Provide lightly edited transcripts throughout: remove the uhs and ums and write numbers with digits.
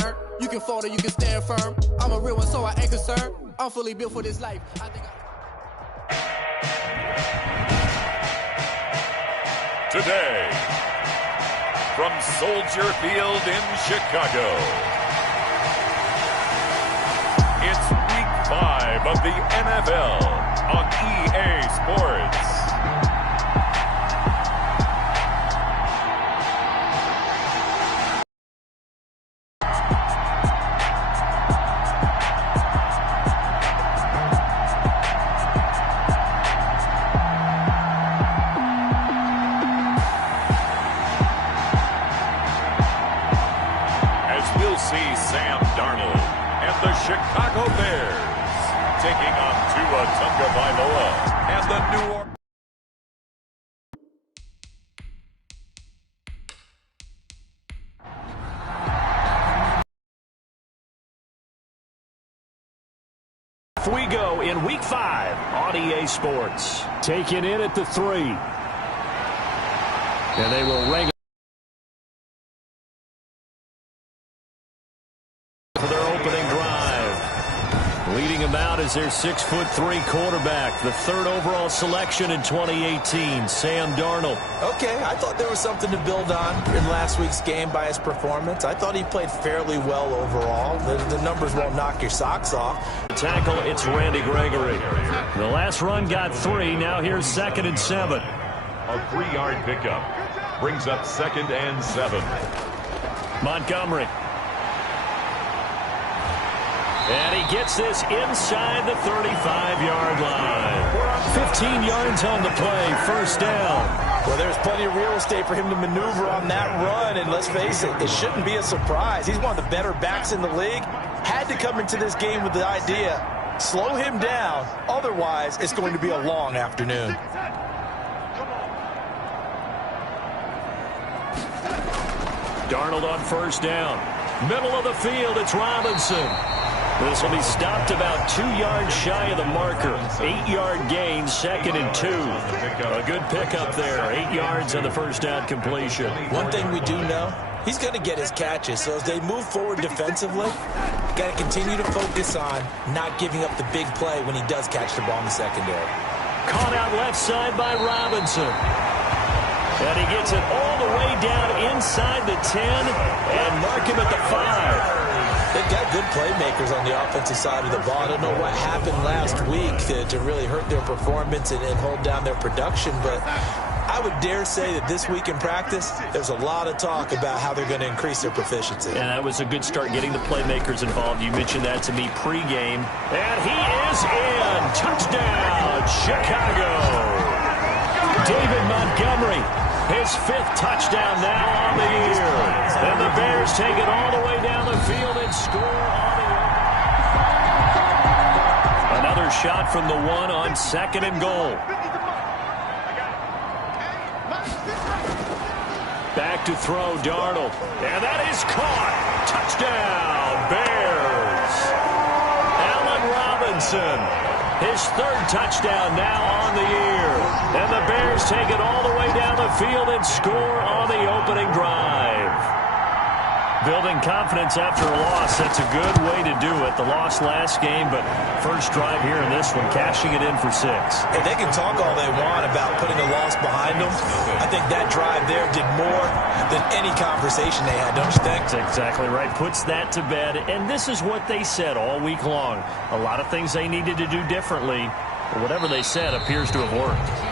turn. You can fall or you can stand firm. I'm a real one, so I ain't concerned. I'm fully built for this life. Today, from Soldier Field in Chicago, it's Week 5 of the NFL on EA Sports. We'll see Sam Darnold and the Chicago Bears taking on Tua Tagovailoa and the New Orleans. We go in Week 5 on EA Sports. Taking in at the 3. And they will ring for their opening drive. Leading them out is their 6'3" quarterback, the 3rd overall selection in 2018, Sam Darnold. Okay, I thought there was something to build on in last week's game by his performance. I thought he played fairly well overall. The numbers won't knock your socks off. Tackle, it's Randy Gregory. The last run got 3. Now here's 2nd and 7. A 3-yard pickup brings up 2nd and 7. Montgomery. And he gets this inside the 35-yard line. 15 yards on the play, 1st down. Well, there's plenty of real estate for him to maneuver on that run, and let's face it, it shouldn't be a surprise. He's one of the better backs in the league. Had to come into this game with the idea, slow him down, otherwise it's going to be a long afternoon. Darnold on 1st down. Middle of the field, it's Robinson. This will be stopped about 2 yards shy of the marker. 8-yard gain, 2nd and 2. A good pickup there. 8 yards on the 1st down completion. One thing we do know, he's going to get his catches. So as they move forward defensively, got to continue to focus on not giving up the big play when he does catch the ball in the secondary. Caught out left side by Robinson. And he gets it all the way down inside the 10 and mark him at the 5. They've got good playmakers on the offensive side of the ball. I don't know what happened last week to really hurt their performance and hold down their production, but I would dare say that this week in practice, there's a lot of talk about how they're going to increase their proficiency. And that was a good start getting the playmakers involved. You mentioned that to me pregame. And he is in. Touchdown, Chicago. David Montgomery, his 5th touchdown now on the year. And the Bears take it all the way down the field and score on the year. Another shot from the 1 on 2nd and goal. Back to throw, Darnold. And that is caught. Touchdown, Bears. Allen Robinson, his 3rd touchdown now on the year. And the Bears take it all the way down the field and score on the opening drive. Building confidence after a loss, that's a good way to do it. The loss last game, but first drive here in this one, cashing it in for 6. And they can talk all they want about putting a loss behind them. I think that drive there did more than any conversation they had, don't you think? That's exactly right. Puts that to bed. And this is what they said all week long. A lot of things they needed to do differently, but whatever they said appears to have worked.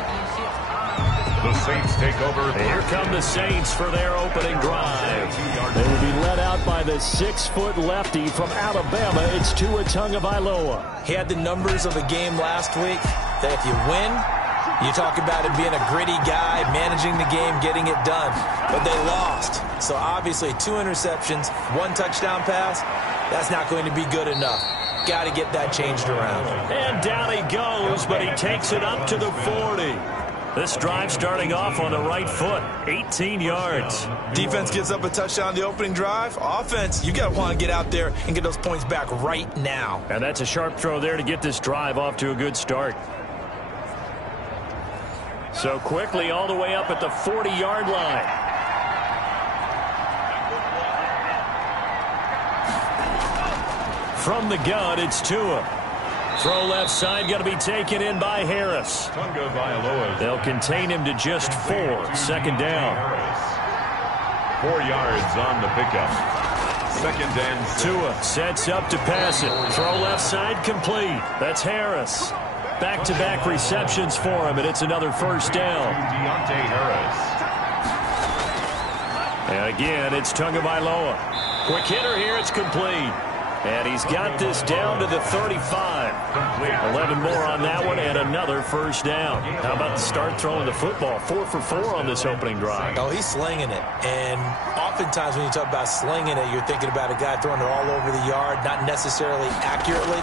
The Saints take over. Here come the Saints for their opening drive. They will be led out by the 6-foot lefty from Alabama. It's Tua Tagovailoa. He had the numbers of a game last week that if you win, you talk about him being a gritty guy, managing the game, getting it done. But they lost. So obviously 2 interceptions, 1 touchdown pass, that's not going to be good enough. Got to get that changed around. And down he goes, but he takes it up to the 40. This drive starting off on the right foot, 18 yards. Defense gives up a touchdown the opening drive. Offense, you got to want to get out there and get those points back right now. And that's a sharp throw there to get this drive off to a good start. So quickly all the way up at the 40-yard line. from the gun, it's Tua. Throw left side, going to be taken in by Harris. They'll contain him to just 4. 2nd down. 4 yards on the pickup. 2nd and 6. Tua sets up to pass it. Throw left side, complete. That's Harris. Back-to-back receptions for him, and it's another 1st down. And again, it's Tagovailoa. Quick hitter here, it's complete. And he's got this down to the 35. 11 more on that one, and another 1st down. How about the start throwing the football? 4 for 4 on this opening drive. Oh, he's slinging it. And oftentimes when you talk about slinging it, you're thinking about a guy throwing it all over the yard, not necessarily accurately.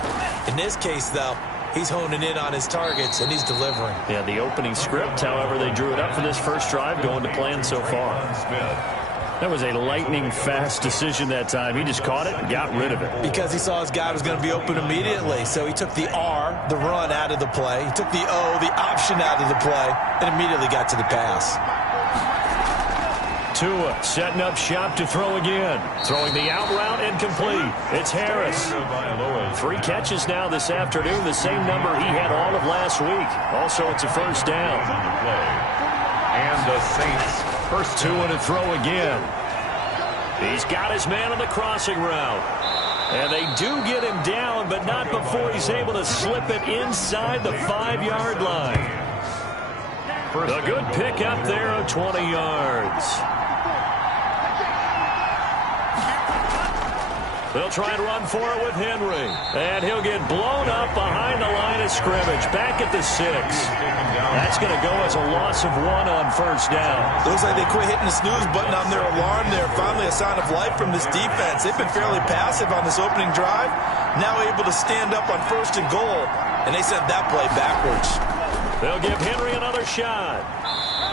In this case, though, he's honing in on his targets, and he's delivering. Yeah, the opening script, however, they drew it up for this first drive, going to plan so far. That was a lightning-fast decision that time. He just caught it and got rid of it. Because he saw his guy was going to be open immediately. So he took the R, the run, out of the play. He took the O, the option, out of the play, and immediately got to the pass. Tua setting up shop to throw again. Throwing the out route incomplete. It's Harris. 3 catches now this afternoon, the same number he had all of last week. Also, it's a 1st down. And the Saints first. Tua to throw again. He's got his man on the crossing route. And they do get him down, but not before he's able to slip it inside the 5-yard line. A good pick up there of 20 yards. They'll try and run for it with Henry. And he'll get blown up behind the line of scrimmage. Back at the 6. That's going to go as a loss of 1 on 1st down. Looks like they quit hitting the snooze button on their alarm there. Finally a sign of life from this defense. They've been fairly passive on this opening drive. Now able to stand up on 1st and goal. And they sent that play backwards. They'll give Henry another shot.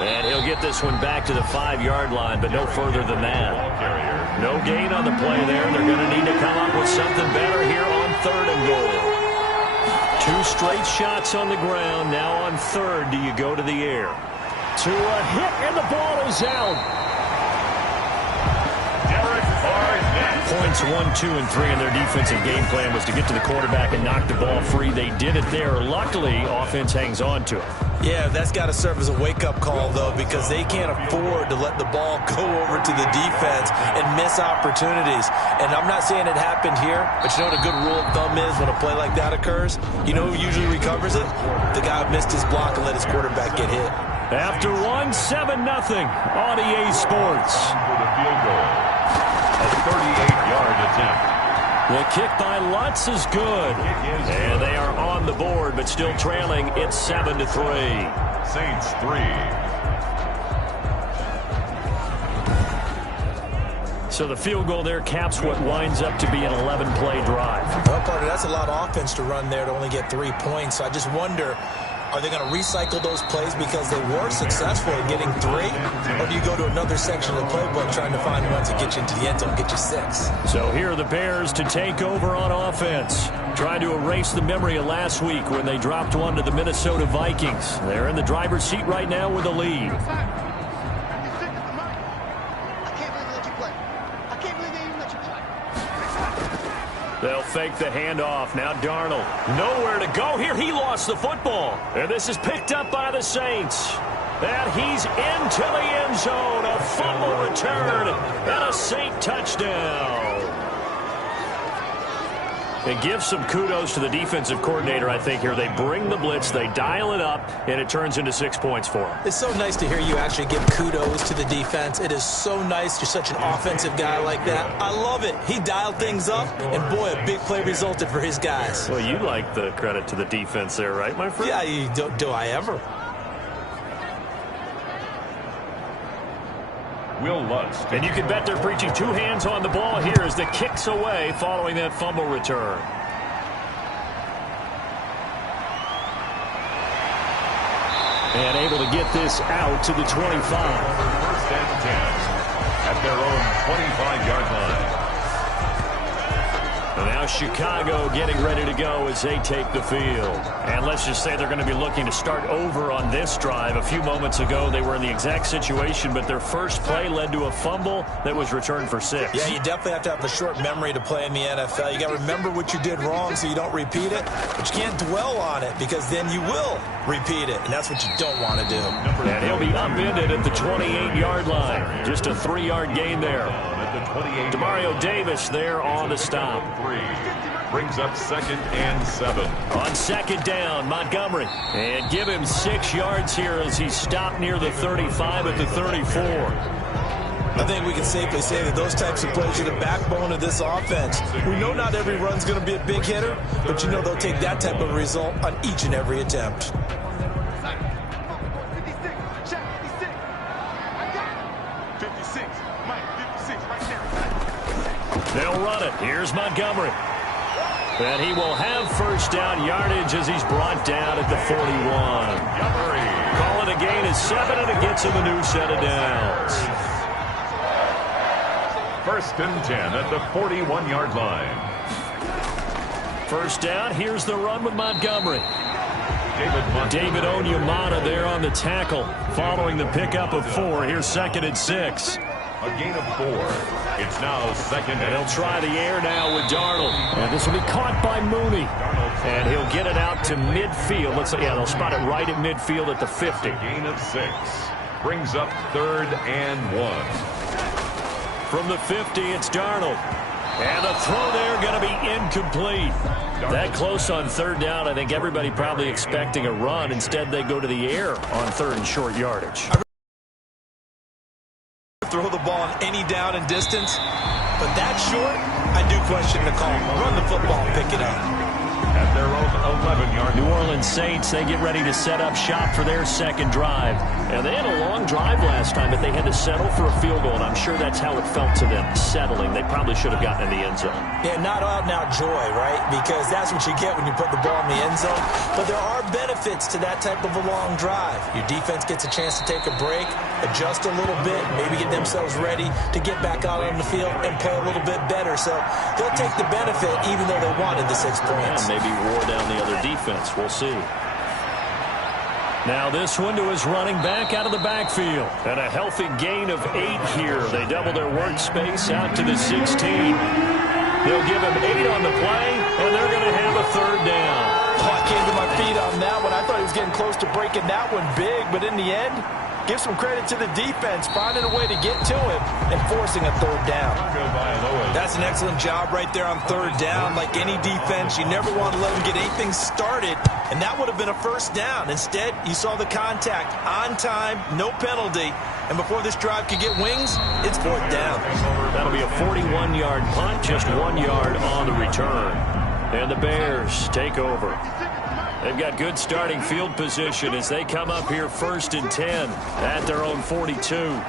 And he'll get this one back to the 5-yard line, but no further than that. No gain on the play there. They're going to need to come up with something better here on 3rd and goal. 2 straight shots on the ground. Now on 3rd, do you go to the air? To a hit, and the ball is out. Points 1, 2, and 3 in their defensive game plan was to get to the quarterback and knock the ball free. They did it there. Luckily, offense hangs on to it. Yeah, that's got to serve as a wake-up call, though, because they can't afford to let the ball go over to the defense and miss opportunities. And I'm not saying it happened here, but you know what a good rule of thumb is when a play like that occurs? You know who usually recovers it? The guy who missed his block and let his quarterback get hit. After 1, 7-0 on EA Sports. For the field goal. A 38-yard attempt. The kick by Lutz is good. And they are on the board, but still trailing. It's 7-3. Saints 3. So the field goal there caps what winds up to be an 11-play drive. Well, partner, that's a lot of offense to run there to only get 3 points. So I just wonder, are they going to recycle those plays because they were successful at getting 3? Or do you go to another section of the playbook trying to find ones that get you into the end zone, get you 6? So here are the Bears to take over on offense. Trying to erase the memory of last week when they dropped one to the Minnesota Vikings. They're in the driver's seat right now with the lead. They'll fake the handoff. Now Darnold. Nowhere to go here. He lost the football. And this is picked up by the Saints. And he's into the end zone. A fumble return and a Saint touchdown. It gives some kudos to the defensive coordinator, I think, here. They bring the blitz, they dial it up, and it turns into 6 points for them. It's so nice to hear you actually give kudos to the defense. It is so nice. You're such an offensive guy like that. I love it. He dialed things up, and boy, a big play resulted for his guys. Well, you like the credit to the defense there, right, my friend? Yeah, do I ever? Will Lutz. And you can bet they're preaching 2 hands on the ball here as the kick's away following that fumble return. And able to get this out to the 25. First and 10 at their own 25-yard line. And now Now Chicago getting ready to go as they take the field. And let's just say they're going to be looking to start over on this drive. A few moments ago, they were in the exact situation, but their first play led to a fumble that was returned for 6. Yeah, you definitely have to have a short memory to play in the NFL. You got to remember what you did wrong so you don't repeat it, but you can't dwell on it because then you will repeat it, and that's what you don't want to do. And he'll be upended at the 28-yard line. Just a 3-yard gain there. Demario Davis there on the stop. Brings up 2nd and 7. On 2nd down, Montgomery. And give him 6 yards here as he stopped near the 35 at the 34. I think we can safely say that those types of plays are the backbone of this offense. We know not every run's going to be a big hitter, but you know they'll take that type of result on each and every attempt. They'll run it. Here's Montgomery. And he will have first down yardage as he's brought down at the 41. Call it a gain of 7, and it gets him a new set of downs. 1st and 10 at the 41-yard line. First down. Here's the run with Montgomery. David Onyemata there on the tackle following the pickup of 4. Here's 2nd and 6. A gain of 4. It's now 2nd and he'll try the air now with Darnold. And this will be caught by Mooney. And he'll get it out to midfield. They'll spot it right at midfield at the 50. A gain of 6. Brings up 3rd and 1. From the 50, it's Darnold. And the throw there going to be incomplete. That close on 3rd down, I think everybody probably expecting a run. Instead, they go to the air on 3rd and short yardage. Throw the ball on any down and distance, but that short, I do question the call. Run the football, pick it up. At their own 11-yard. New Orleans Saints, they get ready to set up shop for their 2nd drive. And they had a long drive last time, but they had to settle for a field goal, and I'm sure that's how it felt to them, settling. They probably should have gotten in the end zone. Yeah, not out-and-out joy, right? Because that's what you get when you put the ball in the end zone. But there are benefits to that type of a long drive. Your defense gets a chance to take a break, adjust a little bit, maybe get themselves ready to get back out on the field and play a little bit better. So they'll take the benefit even though they wanted the 6 points. Yeah, maybe wore down the other defense. We'll see. Now this one to his running back out of the backfield. And a healthy gain of 8 here. They double their workspace out to the 16. They'll give him 8 on the play, and they're going to have a 3rd down. Oh, I came to my feet on that one. I thought he was getting close to breaking that one big, but in the end, give some credit to the defense, finding a way to get to him and forcing a 3rd down. That's an excellent job right there on 3rd down. Like any defense, you never want to let them get anything started, and that would have been a 1st down. Instead, you saw the contact on time, no penalty, and before this drive could get wings, it's 4th down. That'll be a 41-yard punt, just 1 yard on the return. And the Bears take over. They've got good starting field position as they come up here 1st and 10 at their own 42.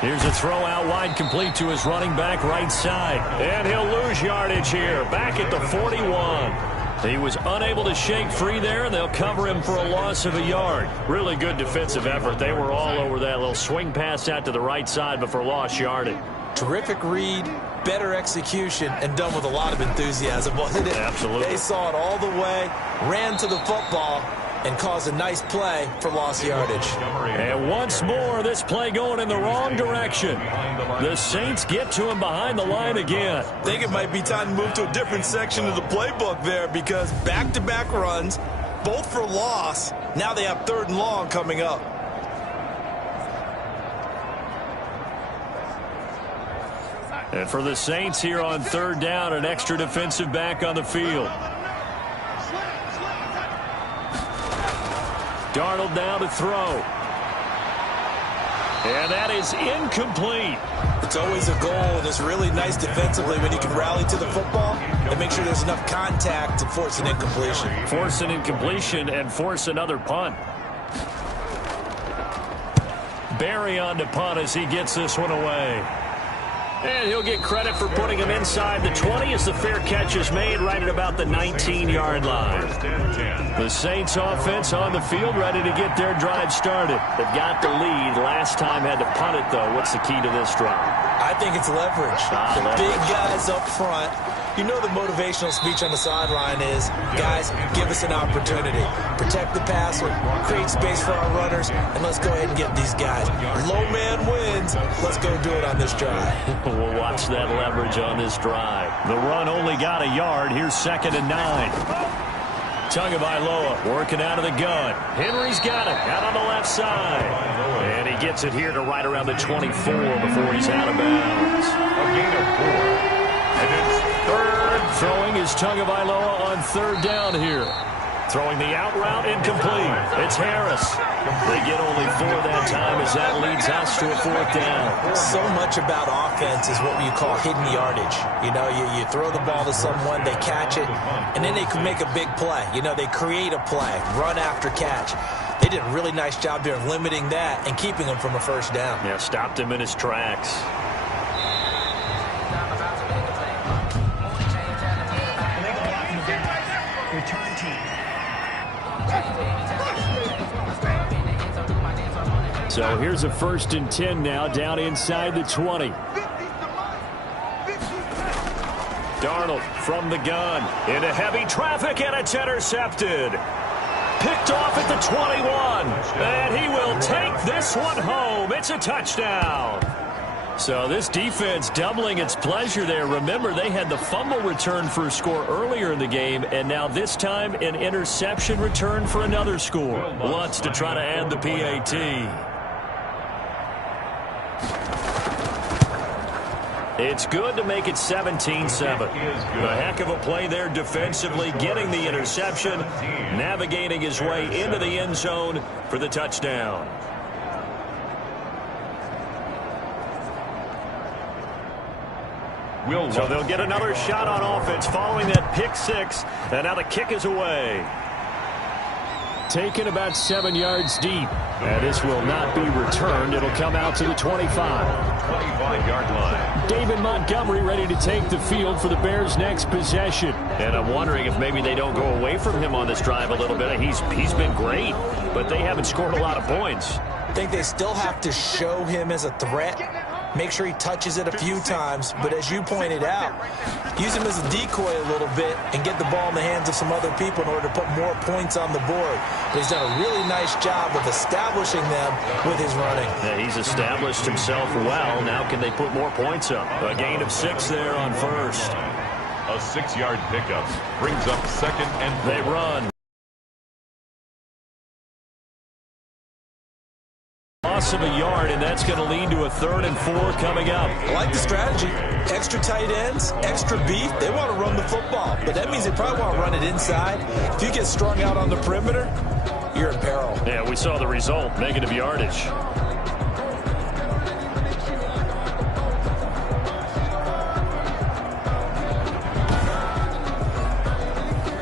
Here's a throw out wide, complete to his running back right side. And he'll lose yardage here, back at the 41. He was unable to shake free there, and they'll cover him for a loss of a yard. Really good defensive effort. They were all over that little swing pass out to the right side, but for lost yardage. Terrific read, better execution, and done with a lot of enthusiasm, wasn't it? Absolutely. They saw it all the way, ran to the football, and caused a nice play for lost yardage. And once more, this play going in the wrong direction. The Saints get to him behind the line again. I think it might be time to move to a different section of the playbook there because back-to-back runs, both for loss. Now they have 3rd and long coming up. And for the Saints here on 3rd down, an extra defensive back on the field. Darnold now to throw. And that is incomplete. It's always a goal, and it's really nice defensively when you can rally to the football and make sure there's enough contact to force an incompletion. Force an incompletion and force another punt. Barry on to punt as he gets this one away. And he'll get credit for putting him inside the 20 as the fair catch is made right at about the 19-yard line. The Saints offense on the field ready to get their drive started. They've got the lead. Last time had to punt it, though. What's the key to this drive? I think it's leverage. The big guys up front. You know the motivational speech on the sideline is, guys, give us an opportunity. Protect the passer, create space for our runners, and let's go ahead and get these guys. Low man wins. Let's go do it on this drive. We'll watch that leverage on this drive. The run only got a yard. Here's 2nd and 9. Tagovailoa working out of the gun. Henry's got it out on the left side. And he gets it here to right around the 24 before he's out of bounds. A gain of 4. And it's 3rd. Throwing is Tagovailoa on 3rd down here. Throwing the out route incomplete. It's Harris. They get only 4 that time as that leads us to a 4th down. So much about offense is what you call hidden yardage. You know, you throw the ball to someone, they catch it, and then they can make a big play. You know, they create a play, run after catch. They did a really nice job there of limiting that and keeping him from a 1st down. Yeah, stopped him in his tracks. Return team. So here's a 1st and 10 now, down inside the 20. Darnold from the gun into heavy traffic, and it's intercepted. Picked off at the 21, and he will take this one home. It's a touchdown. So this defense doubling its pleasure there. Remember, they had the fumble return for a score earlier in the game, and now this time an interception return for another score. Wants to try to add the PAT. It's good to make it 17-7. A heck of a play there defensively, getting the interception, navigating his way into the end zone for the touchdown. So they'll get another shot on offense following that pick 6, and now the kick is away. Taken about 7 yards deep, and this will not be returned. It'll come out to the 25-yard line. David Montgomery ready to take the field for the Bears' next possession. And I'm wondering if maybe they don't go away from him on this drive a little bit. He's been great, but they haven't scored a lot of points. I think they still have to show him as a threat. Make sure he touches it a few times, but as you pointed out, use him as a decoy a little bit and get the ball in the hands of some other people in order to put more points on the board. But he's done a really nice job of establishing them with his running. Yeah, he's established himself well. Now can they put more points up? A gain of 6 there on 1st. A 6-yard pickup brings up 2nd and 4. They run. Loss of a yard, and that's going to lead to a 3rd and 4 coming up. I like the strategy. Extra tight ends, extra beef. They want to run the football, but that means they probably want to run it inside. If you get strung out on the perimeter, you're in peril. Yeah, we saw the result, negative yardage.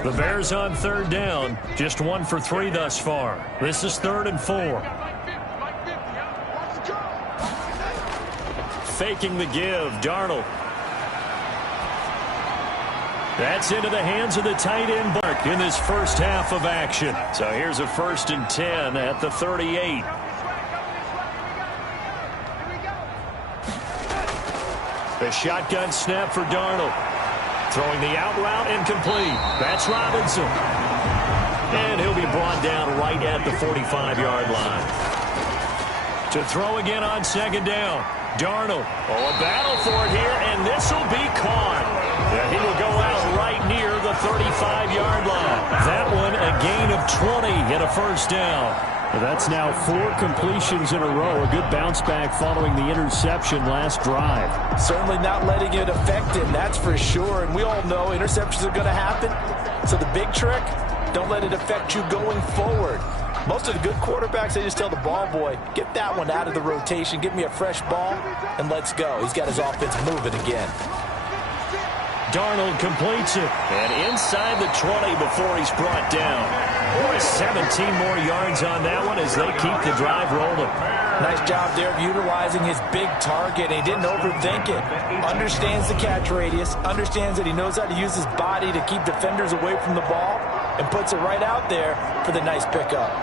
The Bears on 3rd down, just 1 for 3 thus far. This is 3rd and 4. Faking the give, Darnold. That's into the hands of the tight end Bark in this first half of action. So here's a 1st and 10 at the 38. The shotgun snap for Darnold. Throwing the out route incomplete. That's Robinson. And he'll be brought down right at the 45-yard line. To throw again on 2nd down. Darnold, a battle for it here, and this will be caught. And he will go out right near the 35-yard line. That one a gain of 20 and a 1st down. That's now 4 completions in a row. A good bounce back following the interception last drive. Certainly not letting it affect him, that's for sure. And we all know interceptions are going to happen. So the big trick, don't let it affect you going forward. Most of the good quarterbacks, they just tell the ball boy, get that one out of the rotation, give me a fresh ball, and let's go. He's got his offense moving again. Darnold completes it, and inside the 20 before he's brought down. 17 more yards on that one as they keep the drive rolling. Nice job there of utilizing his big target. He didn't overthink it. Understands the catch radius, understands that he knows how to use his body to keep defenders away from the ball, and puts it right out there for the nice pickup.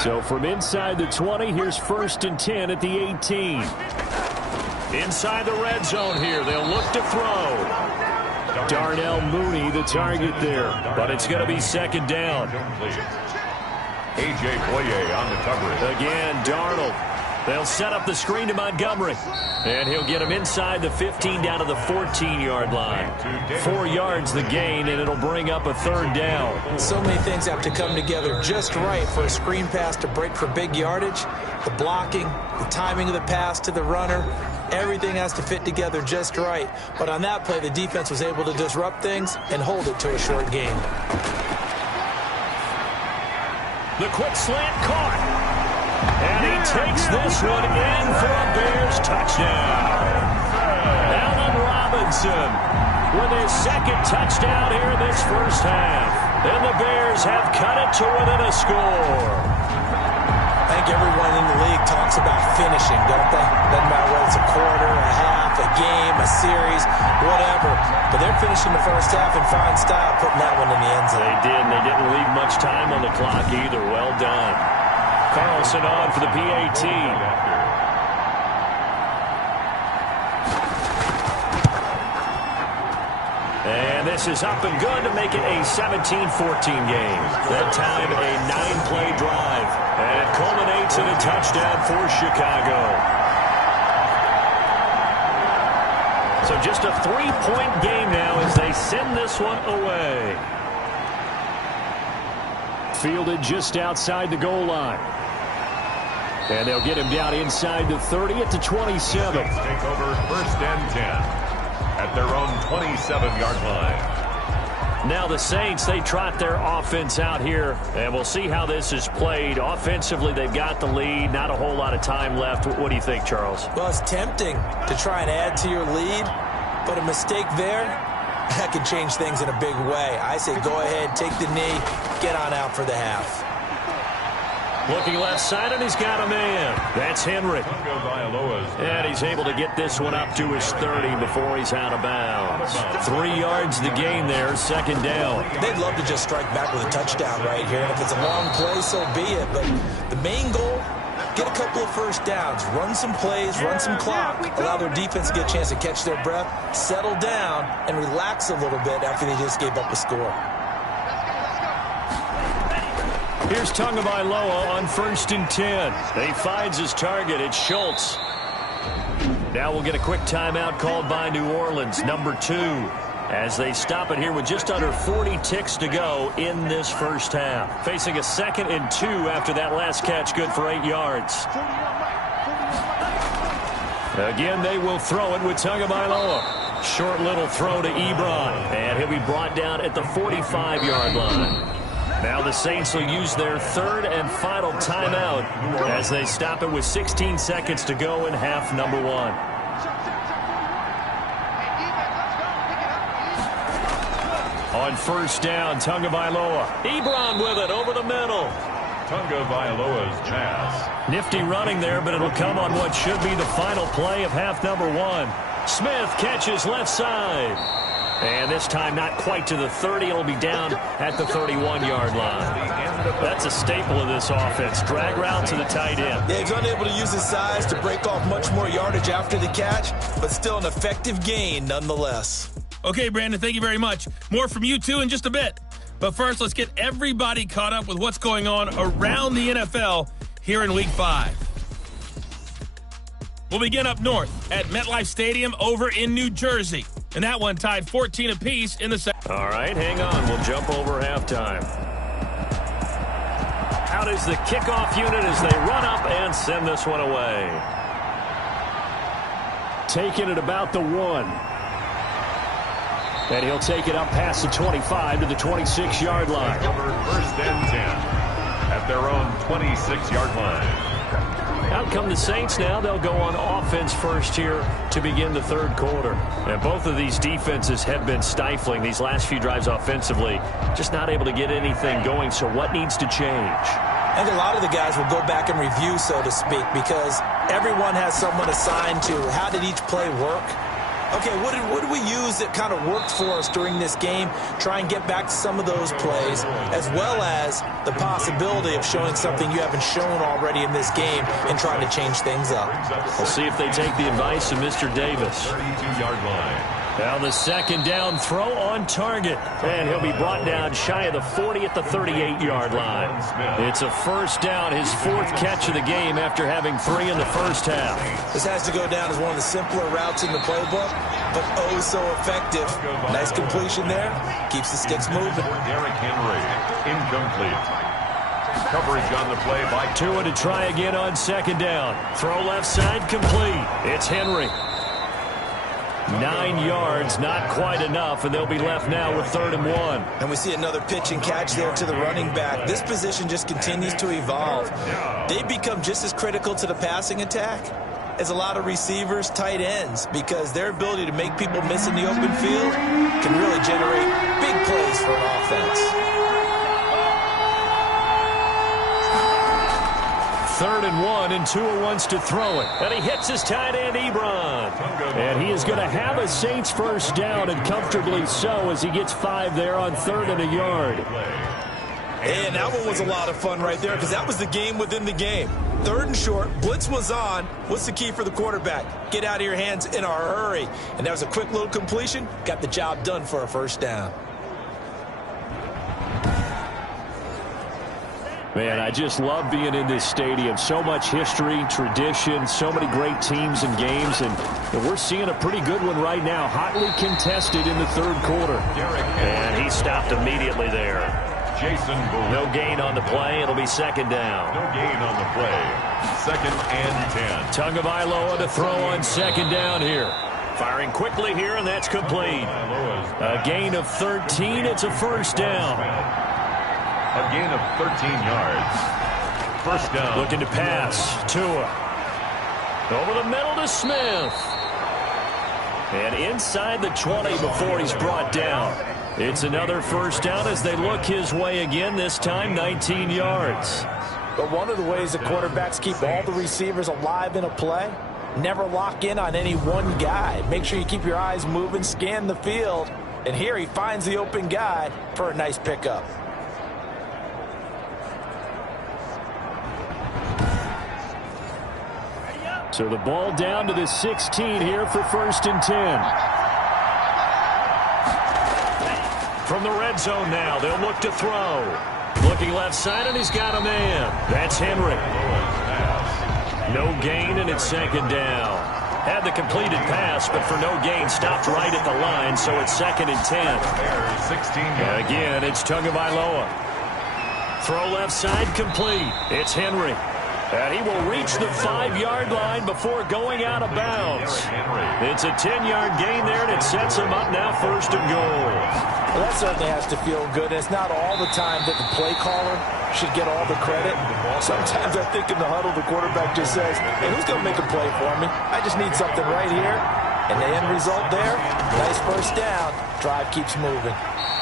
So from inside the 20, here's 1st and 10 at the 18. Inside the red zone here, they'll look to throw. Darnell Mooney, the target there, but it's going to be 2nd down. A.J. Boye on the coverage. Again, Darnold. They'll set up the screen to Montgomery. And he'll get him inside the 15 down to the 14-yard line. 4 yards the gain, and it'll bring up a 3rd down. So many things have to come together just right for a screen pass to break for big yardage. The blocking, the timing of the pass to the runner, everything has to fit together just right. But on that play, the defense was able to disrupt things and hold it to a short gain. The quick slant caught. And he takes this one in for a Bears touchdown. Allen Robinson with his 2nd touchdown here in this first half. And the Bears have cut it to within a score. I think everyone in the league talks about finishing, don't they? Doesn't matter whether it's a quarter, a half, a game, a series, whatever. But they're finishing the first half in fine style, putting that one in the end zone. They did, and they didn't leave much time on the clock either. Well done. Carlson on for the PAT. And this is up and good to make it a 17-14 game. That time a 9-play drive. And it culminates in a touchdown for Chicago. So just a 3-point game now as they send this one away. Fielded just outside the goal line. And they'll get him down inside the 30 at the 27. Take over 1st and 10 at their own 27-yard line. Now the Saints, they trot their offense out here, and we'll see how this is played. Offensively, they've got the lead. Not a whole lot of time left. What do you think, Charles? Well, it's tempting to try and add to your lead, but a mistake there, that could change things in a big way. I say go ahead, take the knee, get on out for the half. Looking left side, and he's got a man. That's Henry. And he's able to get this one up to his 30 before he's out of bounds. 3 yards the gain there, 2nd down. They'd love to just strike back with a touchdown right here. And if it's a long play, so be it. But the main goal, get a couple of first downs, run some plays, run some clock, allow their defense to get a chance to catch their breath, settle down, and relax a little bit after they just gave up a score. Here's Tagovailoa on 1st and 10. He finds his target. It's Schultz. Now we'll get a quick timeout called by New Orleans, number 2, as they stop it here with just under 40 ticks to go in this first half. Facing a 2nd and 2 after that last catch, good for 8 yards. Again, they will throw it with Tagovailoa. Short little throw to Ebron, and he'll be brought down at the 45-yard line. Now the Saints will use their 3rd and final timeout as they stop it with 16 seconds to go in half number 1. On 1st down, Tagovailoa. Ebron with it over the middle. Tagovailoa's pass. Nifty running there, but it'll come on what should be the final play of half number 1. Smith catches left side. And this time not quite to the 30. It'll be down at the 31-yard line. That's a staple of this offense. Drag route to the tight end. Yeah, he's unable to use his size to break off much more yardage after the catch, but still an effective gain nonetheless. Okay, Brandon, thank you very much. More from you, too, in just a bit. But first, let's get everybody caught up with what's going on around the NFL here in Week 5. We'll begin up north at MetLife Stadium over in New Jersey. And that one tied 14 apiece in the second. All right, hang on. We'll jump over halftime. Out is the kickoff unit as they run up and send this one away. Taking it about the 1. And he'll take it up past the 25 to the 26-yard line. Over 1st and 10 at their own 26-yard line. Out come the Saints now. They'll go on offense first here to begin the 3rd quarter. And both of these defenses have been stifling these last few drives offensively. Just not able to get anything going. So what needs to change? I think a lot of the guys will go back and review, so to speak, because everyone has someone assigned to how did each play work. Okay, what did we use that kind of worked for us during this game? Try and get back to some of those plays, as well as the possibility of showing something you haven't shown already in this game and trying to change things up. We'll see if they take the advice of Mr. Davis. 32-yard line. Now the second down throw on target. And he'll be brought down shy of the 40 at the 38-yard line. It's a first down, his fourth catch of the game after having 3 in the first half. This has to go down as one of the simpler routes in the playbook, but oh so effective. Nice completion there. Keeps the sticks moving. Derrick Henry, incomplete. Coverage on the play by Tua to try again on second down. Throw left side complete. It's Henry. 9 yards, not quite enough, and they'll be left now with 3rd and 1. And we see another pitch and catch there to the running back. This position just continues to evolve. They become just as critical to the passing attack as a lot of receivers, tight ends, because their ability to make people miss in the open field can really generate big plays for an offense. 3rd and 1, and Tua wants to throw it. And he hits his tight end, Ebron. And he is going to have a Saints first down, and comfortably so, as he gets 5 there on 3rd and a yard. And that one was a lot of fun right there, because that was the game within the game. 3rd and short, blitz was on. What's the key for the quarterback? Get out of your hands in a hurry. And that was a quick little completion. Got the job done for a first down. Man, I just love being in this stadium. So much history, tradition, so many great teams and games, and we're seeing a pretty good one right now. Hotly contested in the 3rd quarter. And he stopped immediately there. Jason Boone. No gain on the play. It'll be 2nd down. No gain on the play. 2nd and 10. Tagovailoa to throw on 2nd down here. Firing quickly here, and that's complete. A gain of 13. It's a first down. A gain of 13 yards. First down. Looking to pass. Tua. Over the middle to Smith. And inside the 20 before he's brought down. It's another first down as they look his way again, this time 19 yards. But one of the ways the quarterbacks keep all the receivers alive in a play, never lock in on any one guy. Make sure you keep your eyes moving, scan the field. And here he finds the open guy for a nice pickup. So the ball down to the 16 here for 1st and 10. From the red zone now, they'll look to throw. Looking left side, and he's got a man. That's Henry. No gain, and it's 2nd down. Had the completed pass, but for no gain, stopped right at the line, so it's 2nd and 10. Again, it's Tagovailoa. Throw left side complete. It's Henry. And he will reach the 5-yard line before going out of bounds. It's a 10-yard gain there, and it sets him up now 1st and goal. Well, that certainly has to feel good. It's not all the time that the play caller should get all the credit. Sometimes I think in the huddle, the quarterback just says, hey, who's going to make a play for me? I just need something right here. And the end result there, nice first down. Drive keeps moving.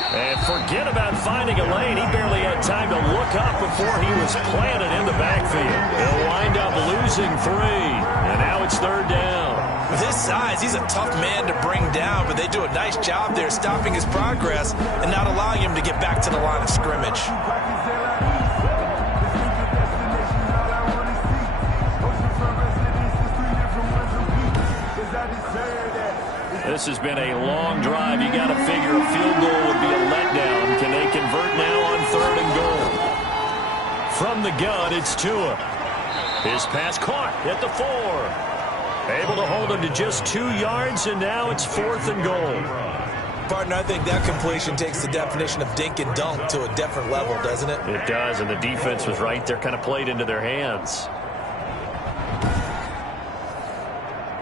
And forget about finding a lane. He barely had time to look up before he was planted in the backfield. They'll wind up losing 3. And now it's 3rd down. With his size, he's a tough man to bring down, but they do a nice job there stopping his progress and not allowing him to get back to the line of scrimmage. This has been a long drive. You got to figure a field goal would be a letdown. Can they convert now on 3rd and goal? From the gun, it's Tua. His pass caught at the 4. Able to hold him to just 2 yards, and now it's 4th and goal. Partner, I think that completion takes the definition of dink and dunk to a different level, doesn't it? It does, and the defense was right there, kind of played into their hands.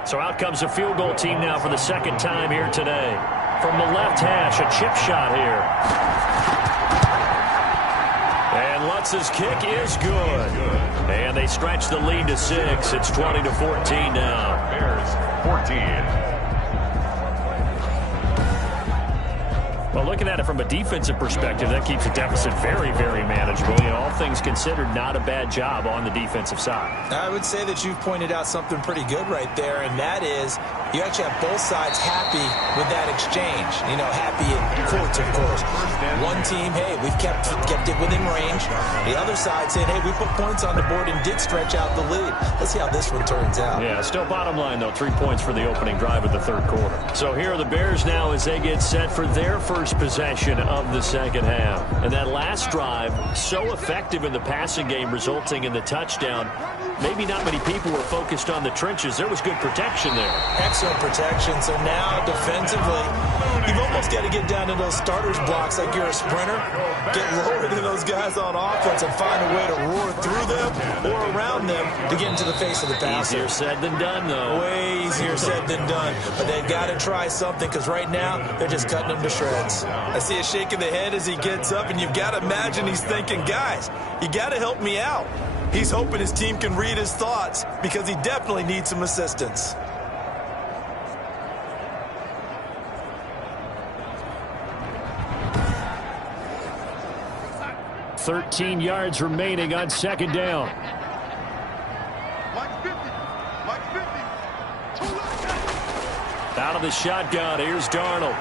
So out comes a field goal team now for the 2nd time here today. From the left hash, a chip shot here. And Lutz's kick is good. And they stretch the lead to 6. It's 20-14 now. Bears 14. Well, looking at it from a defensive perspective, that keeps the deficit very, very manageable. You know, all things considered, not a bad job on the defensive side. I would say that you've pointed out something pretty good right there, and that is you actually have both sides happy with that exchange. You know, happy in quotes, of course. One team, hey, we've kept it within range. The other side saying, hey, we put points on the board and did stretch out the lead. Let's see how this one turns out. Yeah, still bottom line, though, 3 points for the opening drive of the third quarter. So here are the Bears now as they get set for their first possession of the second half. And that last drive, so effective in the passing game, resulting in the touchdown. Maybe not many people were focused on the trenches. There was good protection there. Excellent protection. So now defensively, you've almost got to get down to those starters blocks like you're a sprinter. Get lower than those guys on offense and find a way to roar through them or around them to get into the face of the passer. Easier said than done, though. Way easier said than done. But they've got to try something because right now they're just cutting them to shreds. I see a shake of the head as he gets up, and you've got to imagine he's thinking, guys, you got to help me out. He's hoping his team can read his thoughts because he definitely needs some assistance. $13 yards remaining on second down. Out of the shotgun, here's Darnold.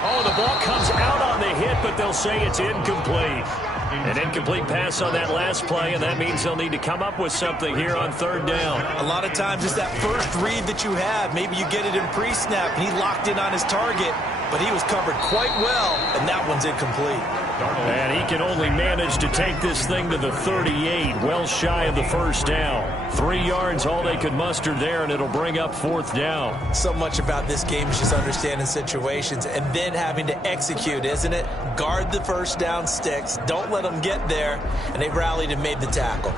Oh, the ball comes out on the hit, but they'll say it's incomplete. An incomplete pass on that last play, and that means they'll need to come up with something here on third down. A lot of times it's that first read that you have. Maybe you get it in pre-snap, and he locked in on his target, but he was covered quite well, and that one's incomplete. And he can only manage to take this thing to the 38, well shy of the first down. 3 yards, all they could muster there, and it'll bring up fourth down. So much about this game is just understanding situations and then having to execute, isn't it? Guard the first down sticks. Don't let them get there, and they rallied and made the tackle.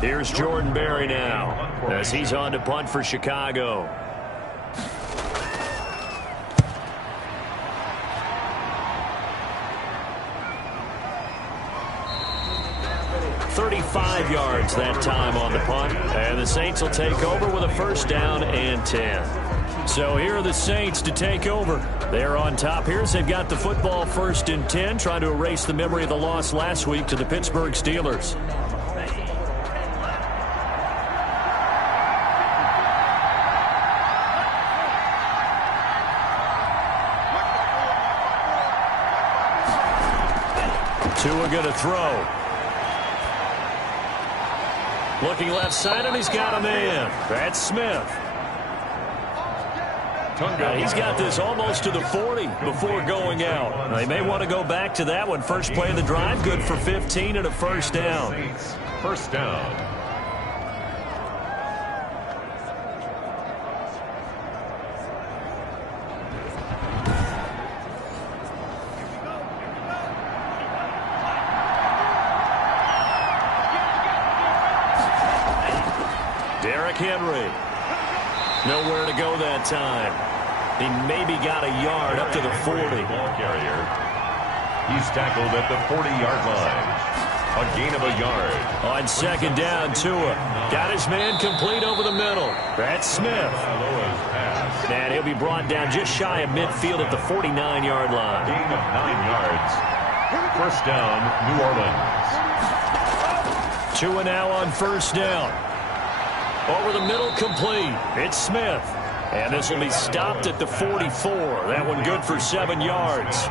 Here's Jordan Berry now as he's on to punt for Chicago. $35 yards that time on the punt, and the Saints will take over with a first down and 10. So here are the Saints to take over. They're on top here as they've got the football first and 10, trying to erase the memory of the loss last week to the Pittsburgh Steelers. Tua going to throw. Looking left side, and he's got a man. That's Smith. He's got this almost to the 40 before going out. They may want to go back to that one. First play of the drive, good for 15 and a first down. First down. Henry. Nowhere to go that time. He maybe got a yard up to the 40. Ball carrier. He's tackled at the 40-yard line. A gain of a yard. On second down, Tua got his man complete over the middle. That's Smith. And he'll be brought down just shy of midfield at the 49-yard line. Gain of 9 yards. First down, New Orleans. Tua now on first down. Over the middle, complete. It's Smith. And this will be stopped at the 44. That one good for 7 yards.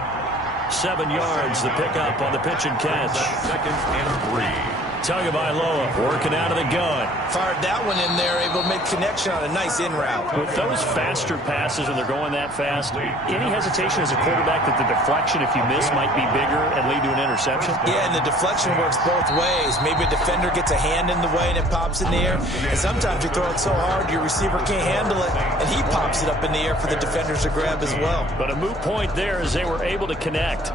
7 yards, the pickup on the pitch and catch. Second and 3. Tagovailoa working out of the gun. Fired that one in there, able to make connection on a nice in route. With those faster passes, when they're going that fast, any hesitation as a quarterback that the deflection, if you miss, might be bigger and lead to an interception? Yeah, and the deflection works both ways. Maybe a defender gets a hand in the way and it pops in the air. And sometimes you throw it so hard your receiver can't handle it, and he pops it up in the air for the defenders to grab as well. But a moot point there as they were able to connect.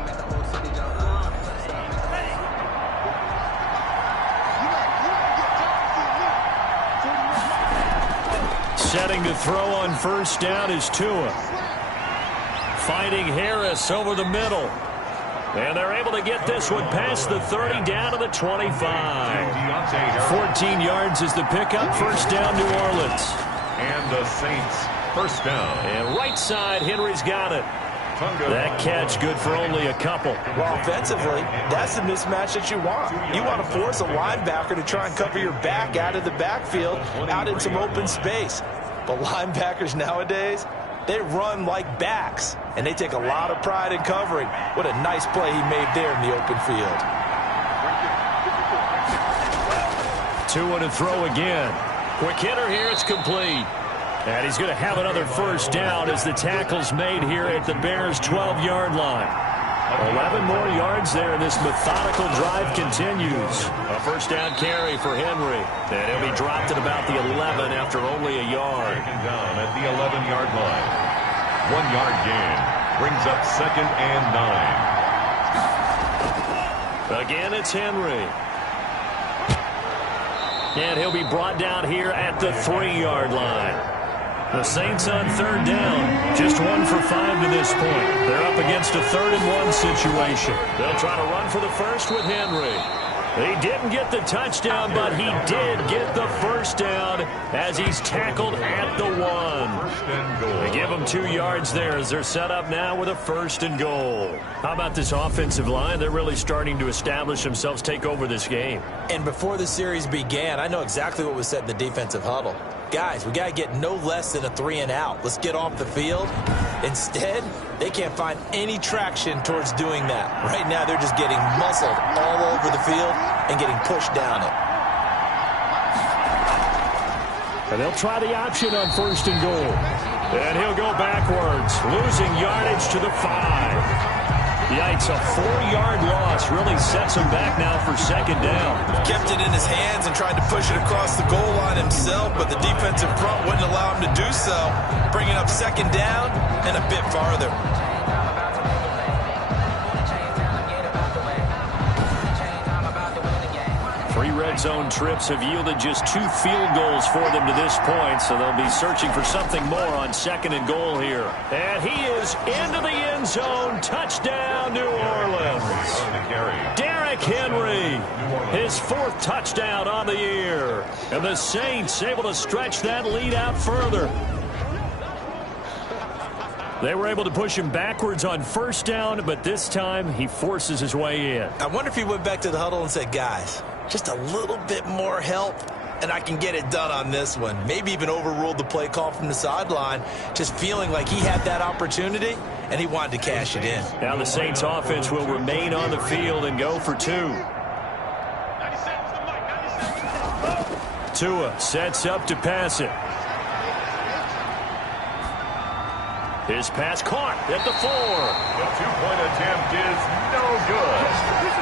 Setting to throw on first down is Tua. Finding Harris over the middle. And they're able to get this one past the 30 down to the 25. 14 yards is the pickup. First down, New Orleans. And the Saints First down. And right side, Henry's got it. That catch good for only a couple. Well, offensively, that's the mismatch that you want. You want to force a linebacker to try and cover your back out of the backfield, out in some open space. But linebackers nowadays, they run like backs, and they take a lot of pride in covering. What a nice play he made there in the open field. 2 to throw again. Quick hitter here, it's complete. And he's going to have another first down as the tackle's made here at the Bears' 12-yard line. 11 more yards there, and this methodical drive continues. A first down carry for Henry. And he'll be dropped at about the 11 after only a yard. Taken down at the 11-yard line. 1-yard gain. Brings up 2nd and 9. Again, it's Henry. And he'll be brought down here at the 3-yard line. The Saints on third down, just 1 for 5 to this point. They're up against a 3rd and 1 situation. They'll try to run for the first with Henry. He didn't get the touchdown, but he did get the first down as he's tackled at the 1. They give him 2 yards there as they're set up now with a 1st and goal. How about this offensive line? They're really starting to establish themselves, take over this game. And before the series began, I know exactly what was said in the defensive huddle. Guys, we got to get no less than a 3 and out. Let's get off the field. Instead, they can't find any traction towards doing that. Right now, they're just getting muscled all over the field and getting pushed down it. And they'll try the option on 1st and goal. And he'll go backwards, losing yardage to the 5. Yikes, a 4-yard loss really sets him back now for 2nd down. Kept it in his hands and tried to push it across the goal line himself, but the defensive front wouldn't allow him to do so, bringing up 2nd down and a bit farther. 3 red zone trips have yielded just 2 field goals for them to this point, so they'll be searching for something more on 2nd and goal here. And he is into the end zone. Touchdown, New Orleans. Derrick Henry, his 4th touchdown on the year. And the Saints able to stretch that lead out further. They were able to push him backwards on 1st down, but this time he forces his way in. I wonder if he went back to the huddle and said, guys, just a little bit more help, and I can get it done on this one. Maybe even overruled the play call from the sideline, just feeling like he had that opportunity, and he wanted to cash it in. Now the Saints offense will remain on the field and go for 2. Tua sets up to pass it. His pass caught at the 4. The 2-point attempt is no good.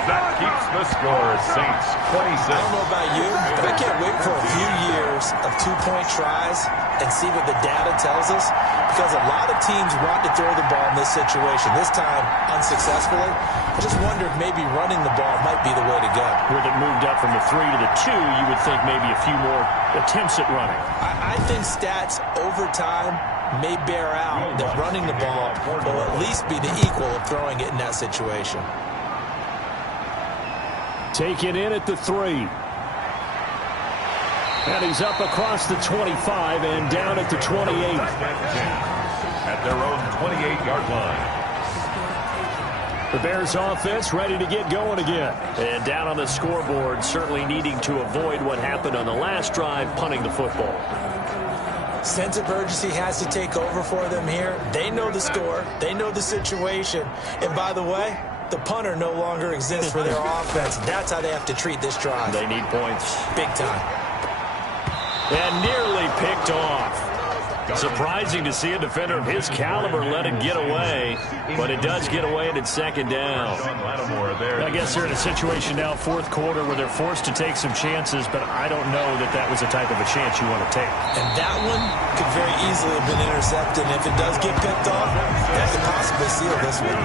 That keeps the score. Saints 26. I don't know about you, but I can't wait for a few years of 2-point tries and see what the data tells us, because a lot of teams want to throw the ball in this situation. This time, unsuccessfully. I just wonder if maybe running the ball might be the way to go. With it moved up from the 3 to the 2, you would think maybe a few more attempts at running. I think stats over time may bear out that running the ball will at least be the equal of throwing it in that situation. Taken in at the 3. And he's up across the 25 and down at the 28. At their own 28-yard line. The Bears offense ready to get going again. And down on the scoreboard, certainly needing to avoid what happened on the last drive, punting the football. Sense of urgency has to take over for them here. They know the score. They know the situation. And by the way, the punter no longer exists for their offense. That's how they have to treat this drive. They need points. Big time. And nearly picked off. Surprising to see a defender of his caliber let it get away, but it does get away and it's 2nd down. I guess they're in a situation now, 4th quarter, where they're forced to take some chances, but I don't know that that was the type of a chance you want to take. And that one could very easily have been intercepted. And if it does get picked off, that could possibly seal this one.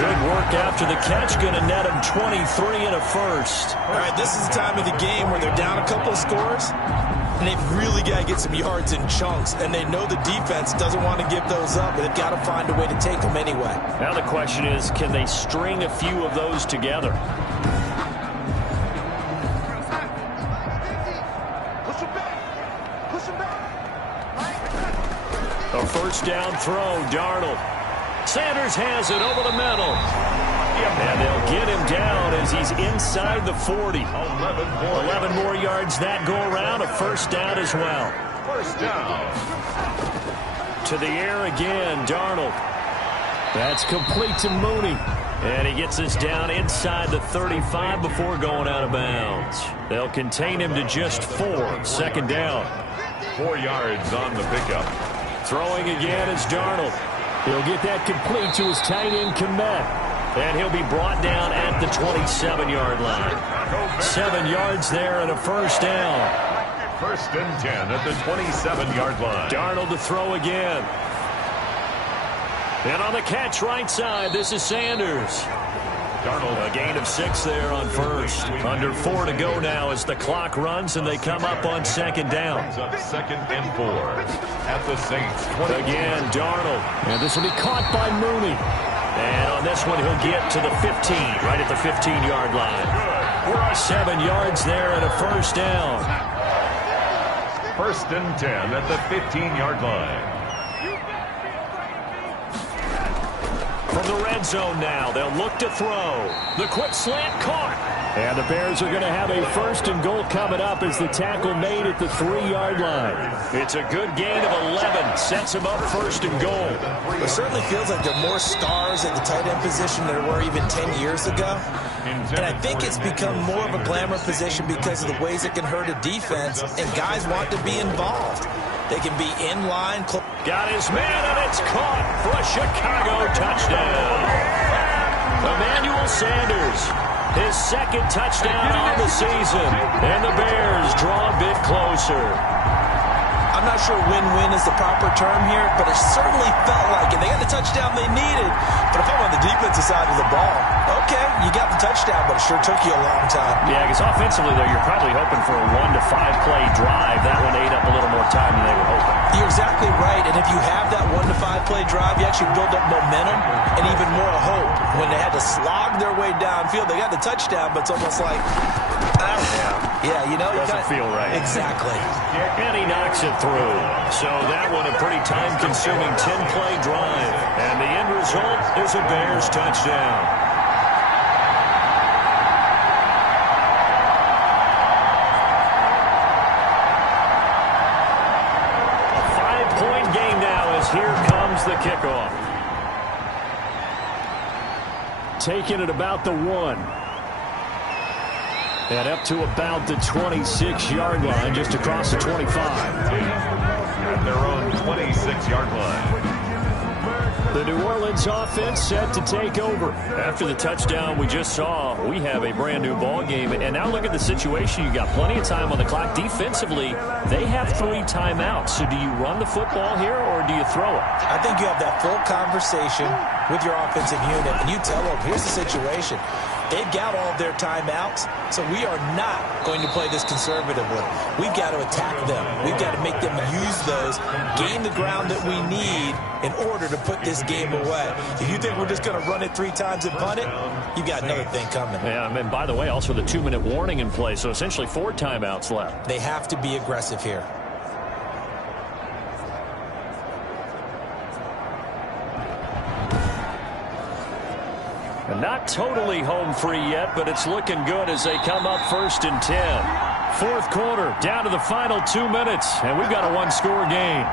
Good work after the catch, going to net him 23 and a 1st. All right, this is the time of the game where they're down a couple of scores, and they've really got to get some yards in chunks, and they know the defense doesn't want to give those up, but they've got to find a way to take them anyway. Now the question is, can they string a few of those together? first down throw. Darnold. Sanders has it over the middle. And they'll get him down as he's inside the 40. 11 more yards that go around. A first down as well. First down. To the air again, Darnold. That's complete to Mooney. And he gets us down inside the 35 before going out of bounds. They'll contain him to just 4. Second down. 4 yards on the pickup. Throwing again is Darnold. He'll get that complete to his tight end Kmet. And he'll be brought down at the 27-yard line. 7 yards there and a first down. First and 10 at the 27-yard line. Darnold to throw again. And on the catch right side, this is Sanders. Darnold. A gain of 6 there on first. Under 4 to go now as the clock runs and they come up on second down. Up second and 4 at the Saints. Again, Darnold. And this will be caught by Mooney. And on this one, he'll get to the 15, right at the 15-yard line. 7 yards there and a first down. First and 10 at the 15-yard line. From the red zone now, they'll look to throw. The quick slant caught. And the Bears are going to have a first and goal coming up as the tackle made at the 3-yard line. It's a good gain of 11. Sets him up first and goal. It certainly feels like there are more stars at the tight end position than there were even 10 years ago. And I think it's become more of a glamour position because of the ways it can hurt a defense, and guys want to be involved. They can be in line. Got his man, and it's caught for a Chicago touchdown. Emmanuel Sanders, his second touchdown on the season. And the Bears draw a bit closer. I'm not sure win-win is the proper term here, but it certainly felt like it. They got the touchdown they needed. But if I'm on the defensive side of the ball, okay, you got the touchdown, but it sure took you a long time. Yeah, because offensively, though, you're probably hoping for a 1 to 5 play drive. That one ate up a little more time than they were hoping. You're exactly right, and if you have that 1 to 5 play drive, you actually build up momentum and even more hope. When they had to slog their way downfield, they got the touchdown, but it's almost like, yeah, you know. Doesn't feel right. Exactly. And he knocks it through. So that one a pretty time-consuming 10-play drive. And the end result is a Bears touchdown. A 5-point game now as here comes the kickoff. Taking it about the 1. And up to about the 26-yard line, just across the 25. At their own 26-yard line. The New Orleans offense set to take over. After the touchdown we just saw, we have a brand-new ball game. And now look at the situation. You got plenty of time on the clock. Defensively, they have 3 timeouts. So do you run the football here or do you throw it? I think you have that full conversation with your offensive unit, and you tell them, here's the situation. They've got all of their timeouts, so we are not going to play this conservatively. We've got to attack them. We've got to make them use those, gain the ground that we need in order to put this game away. If you think we're just going to run it 3 times and punt it, you've got another thing coming. Yeah, and by the way, also the 2-minute warning in play, so essentially 4 timeouts left. They have to be aggressive here. And not totally home free yet, but it's looking good as they come up first and 10. Fourth quarter, down to the final 2 minutes, and we've got a 1-score game.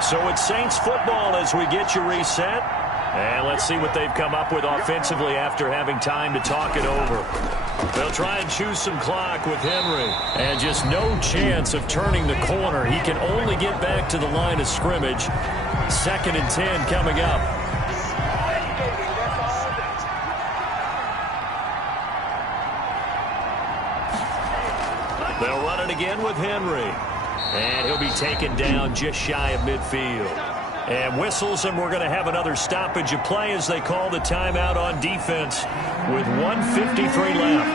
So it's Saints football as we get you reset. And let's see what they've come up with offensively after having time to talk it over. They'll try and choose some clock with Henry. And just no chance of turning the corner. He can only get back to the line of scrimmage. Second and 10 coming up. They'll run it again with Henry. And he'll be taken down just shy of midfield. And whistles, and we're going to have another stoppage of play as they call the timeout on defense with 1:53 left.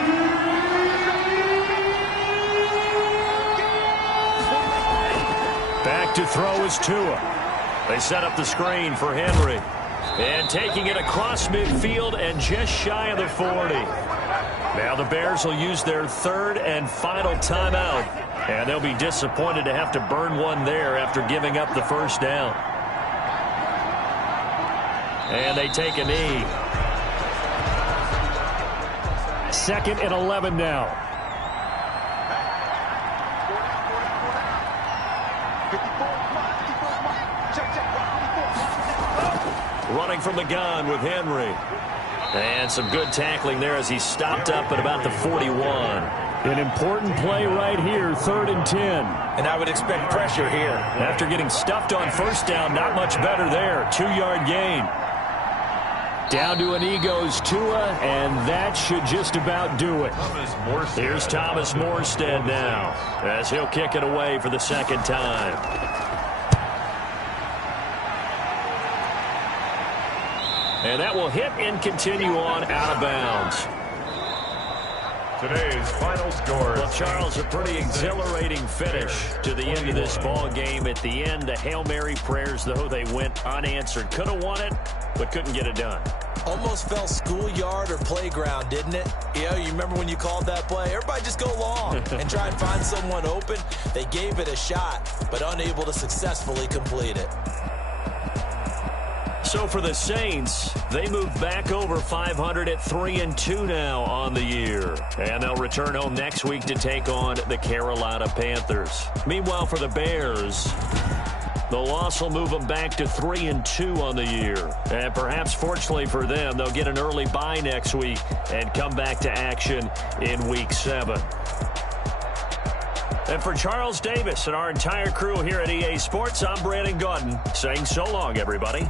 Back to throw is Tua. They set up the screen for Henry. And taking it across midfield and just shy of the 40. Now the Bears will use their third and final timeout. And they'll be disappointed to have to burn one there after giving up the first down. And they take a knee. 2nd and 11 now. Running from the gun with Henry. And some good tackling there as he stopped up at about the 41. An important play right here, 3rd and 10. And I would expect pressure here. After getting stuffed on 1st down, not much better there. 2-yard gain. Down to a knee goes Tua, and that should just about do it. Here's Thomas Morstead now, as he'll kick it away for the 2nd time. And that will hit and continue on out of bounds. Today's final score. Well, Charles, a pretty exhilarating finish to the end of this ball game. At the end, the Hail Mary prayers, though, they went unanswered. Could have won it, but couldn't get it done. Almost felt schoolyard or playground, didn't it? You know, you remember when you called that play? Everybody just go long and try and find someone open. They gave it a shot, but unable to successfully complete it. So for the Saints, they move back over 500 at 3-2 now on the year. And they'll return home next week to take on the Carolina Panthers. Meanwhile, for the Bears, the loss will move them back to 3-2 on the year. And perhaps fortunately for them, they'll get an early bye next week and come back to action in Week 7. And for Charles Davis and our entire crew here at EA Sports, I'm Brandon Gaudin saying so long, everybody.